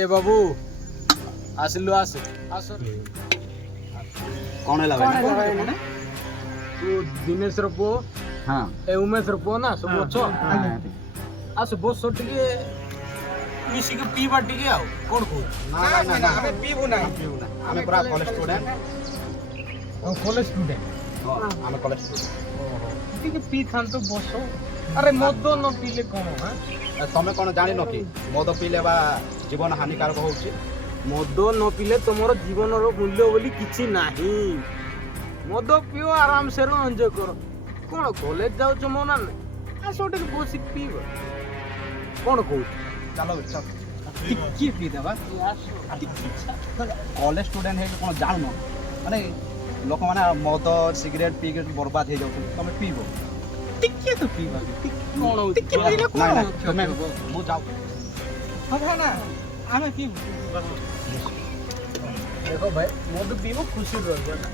ए बाबू आसिलु आस आस कौन है भाई तू दिनेश रो पुओ हां ए उमेश रो पुओ ना सब अच्छो आस बस टिके मिसी के पीबा टिके आउ कोन को ना हमें पीबू ना हमें पूरा कॉलेज स्टूडेंट हम कॉलेज स्टूडेंट हमें कॉलेज स्टूडेंट टिके पी खान तो बसो अरे मद न पीले कोन हां तमे कोन जानि न कि मद पीले बा जीवन हानिकारक होउची मद न पीले तुमर जीवन रो मूल्य बोली किछि नाही मद पियो आराम से रो एंजॉय करो कोन कॉलेज जाउ छ मोना ने आ सोटे बसी पीब कोन कहू चलो चल की पी देबा कॉलेज स्टूडेंट है कोन जान न माने लोक माने मद सिगरेट पी के बर्बाद हे जाउ तमे पीबो टिके तो पीबा कोन टिके पीले ना ना कोन तमे मु जाऊ हबा ना आमे पीब देखो भाई मद पीबो खुशी रहबो ना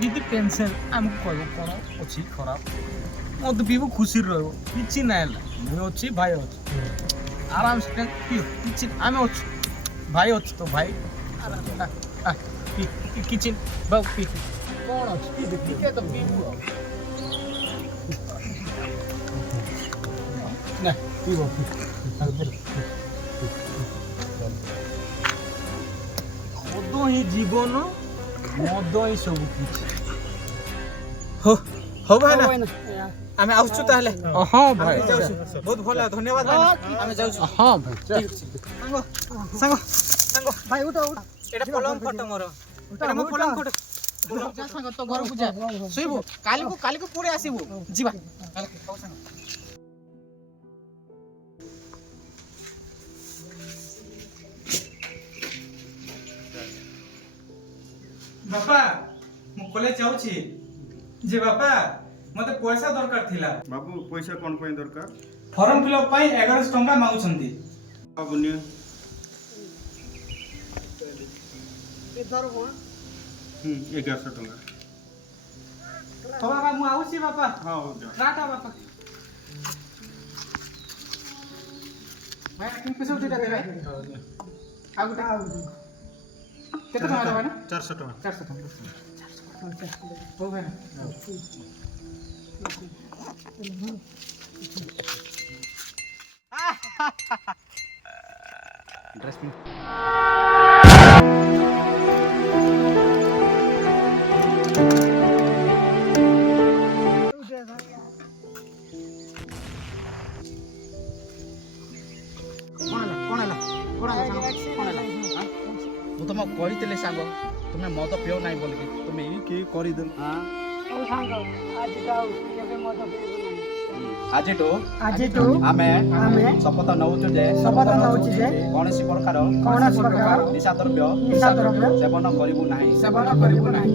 बिदि टेंशन हमको कहबो कोन अछि खराब मद पीबो खुशी रहबो किछि नाइला मु अछि भाई अछि आराम से पियो किछि आमे अछि भाई अछि तो भाई आराम किछि बाउ पी कोन अछि पी टिके तो पीबो ना पीबो मद ही जीवन मद ही सब किछि हो हो भाई ना आमे आउछु ताहले हां भाई बहुत भला धन्यवाद भाई आमे जाउछु हां भाई संग संग भाई उठ उठ एटा पलंग फटो मोर एटा मो पलंग फटो जा संग तो घर को जा सोइबो काली को पुरे आसीबो जीवा काली को संग बापा मु कॉलेज जाउछी जे बापा मते पैसा दरकार थिला बाबू पैसा कोन पई दरकार फॉर्म फिलअप पाई 1100 टंका मागुछंती बाबूनी ए धरबो 1100 टंका तो बाबा मु आउछी बापा हां हो जा टाटा बापा भाई किन पैसा उठा देबे आगुटा केते टका देबे ना 400 टंका 400 टंका हो भाई ड्रेस में ମୁଁ ତମ କହିଥିଲେ ସାଙ୍ଗ ତୁମେ ମଦ ପିଅ ନାହିଁ ବୋଲିକି ତୁମେ की करी देल ହଁ ओ सांग आज जाऊ केबे मत ଆଜିଠୁ आजिटू ଆମେ आमे ଶପଥ ନେଉଛୁ ଯେ शपथ नउची जे କୌଣସି ପ୍ରକାର कौन प्रकार ନିଶା ଦ୍ରବ୍ୟ निशा द्रव्य ସେବନ କରିବୁ ନାହିଁ सेवन करिबो नाही